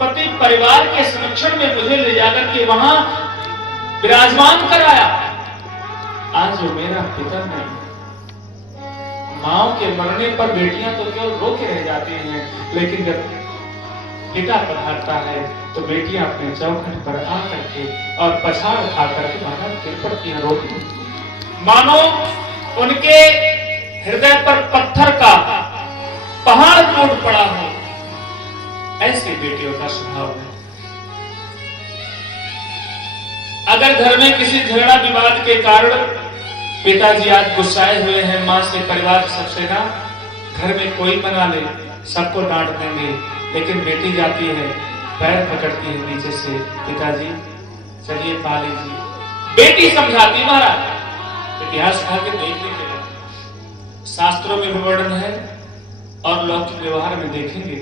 पति परिवार के संरक्षण में मुझे ले जाकर के वहां विराजमान कराया। आज वो मेरा पिता नहीं। माओ के मरने पर बेटियां तो केवल रो के रह जाती हैं, लेकिन जब पिता पधारता है तो बेटियां अपने चौखट पर आकर के और पछाड़ खा करके मानो गिर पड़ती हैं, रोती, मानो उनके हृदय पर पत्थर का पहाड़ टूट पड़ा हो। ऐसे बेटियों का स्वभाव है। अगर घर में किसी झगड़ा विवाद के कारण पिताजी आज गुस्साए हुए हैं, मां से परिवार सबसे ना, घर में कोई मना ले, सबको डांट देंगे, लेकिन बेटी जाती है, पैर पकड़ती है नीचे से, पिताजी चलिए पा लीजिए। बेटी समझाती, महाराज इतिहास खा के देख लीजिए, शास्त्रों में भी वर्णन है और लौकिक व्यवहार में देखेंगे।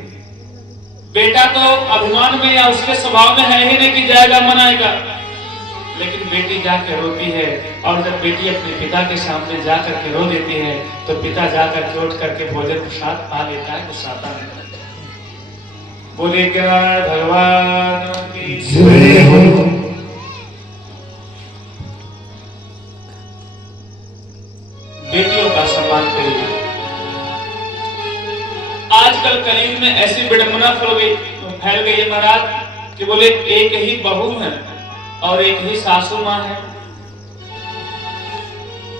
बेटा तो अभिमान में या उसके स्वभाव में है ही नहीं कि जाएगा मनाएगा, लेकिन बेटी जाकर रोती है, और जब बेटी अपने पिता के सामने जाकर के रो देती है तो पिता जाकर के उठ करके भोजन प्रसाद पा लेता है, गुस्साता नहीं। बोले क्या भगवान की जय हो। बेटियों का सम्मान करिए। आजकल कलयुग में ऐसी विडंबना फैल गई है महाराज कि बोले एक ही बहू है और एक ही सासू मां है,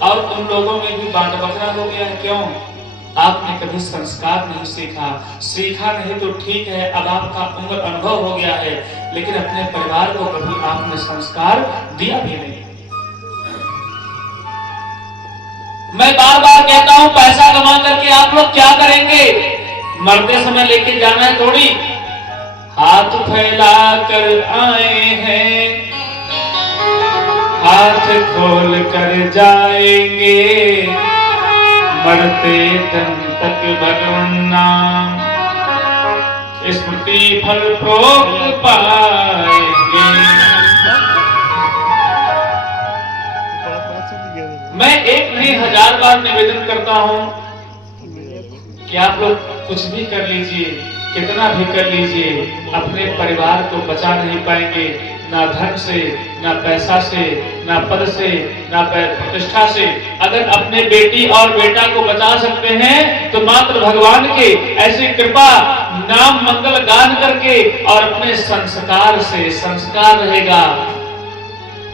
और उन लोगों में भी बांट बखरा हो गया है। क्यों? आपने कभी संस्कार नहीं सीखा नहीं तो ठीक है, अब आपका उम्र अनुभव हो गया है, लेकिन अपने परिवार को कभी आपने संस्कार दिया भी नहीं। मैं बार बार कहता हूं, पैसा कमा करके आप लोग क्या करेंगे? मरते समय लेके जाना है थोड़ी, हाथ फैला कर आए हैं, हाथ खोल कर जाएंगे, मरते दम तक भगवान नाम स्मृति फल भोग पाएंगे। मैं एक नहीं 1000 बार निवेदन करता हूं कि आप लोग कुछ भी कर लीजिए, कितना भी कर लीजिए, अपने परिवार को बचा नहीं पाएंगे, ना धन से, ना पैसा से, ना पद से, ना प्रतिष्ठा से। अगर अपने बेटी और बेटा को बचा सकते हैं तो मात्र भगवान के ऐसी कृपा, नाम मंगल गान करके और अपने संस्कार से, संस्कार रहेगा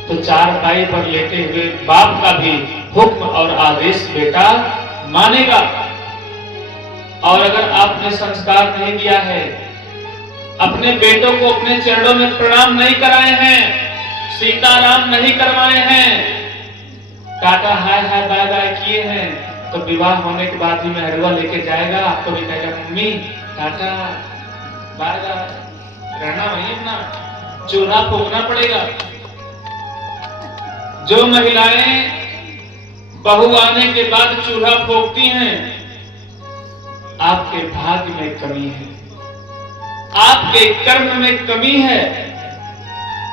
तो चारपाई पर लेटे हुए बाप का भी हुक्म और आदेश बेटा मानेगा। और अगर आपने संस्कार नहीं दिया है, अपने बेटों को अपने चरणों में प्रणाम नहीं कराए हैं, सीताराम नहीं करवाए हैं, टाटा हाय हाय बाय बाय किए हैं, तो विवाह होने के बाद ही मेहरुआ लेके जाएगा, आपको भी कहेगा मम्मी टाटा बाय बाय, रहना वही अपना, चूल्हा फूकना पड़ेगा। जो महिलाएं बहू आने के बाद चूल्हा फूकती हैं, आपके भाग्य में कमी है, आपके कर्म में कमी है।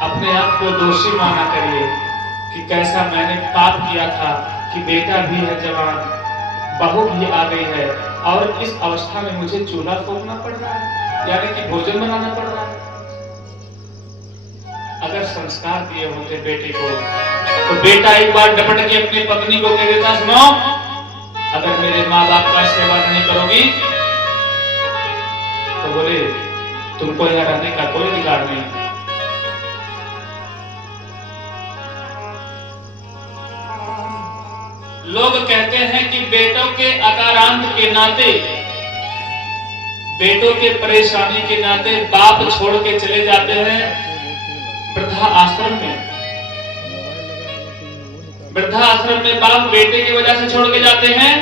अपने आप को दोषी माना करिए कि कैसा मैंने पाप किया था कि बेटा भी है जवान, बहू भी आ गई है, और इस अवस्था में मुझे चूल्हा फूकना पड़ रहा है, यानी कि भोजन बनाना पड़ रहा है। अगर संस्कार दिए होते बेटे को तो बेटा एक बार डपट के अपनी पत्नी को कह देता, सुनो अगर मेरे माँ बाप का सेवा नहीं करोगी तो बोले तुमको यहाँ रहने का कोई अधिकार नहीं। लोग कहते हैं कि बेटों के अकारांत के नाते, बेटों के परेशानी के नाते बाप छोड़ के चले जाते हैं वृद्धा आश्रम में। वृद्धा आश्रम में बाप बेटे की वजह से छोड़ के जाते हैं,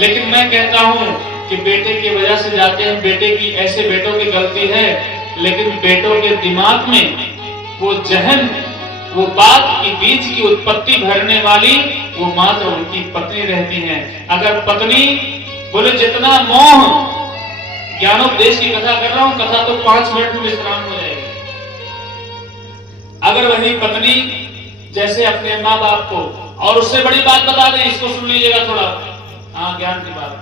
लेकिन मैं कहता हूं कि बेटे की वजह से जाते हैं, बेटे की, ऐसे बेटों की गलती है, लेकिन बेटों के दिमाग में वो जहन, वो बात की बीज की उत्पत्ति भरने वाली वो मात्र उनकी पत्नी रहती हैं। अगर पत्नी बोले जितना मोह, ज्ञानोपदेश की कथा कर रहा हूं, कथा तो 5 मिनट में विश्राम हो जाएगी। अगर वही पत्नी जैसे अपने माँ बाप को, और उससे बड़ी बात बता दें, इसको सुन लीजिएगा थोड़ा, हाँ ज्ञान की बात,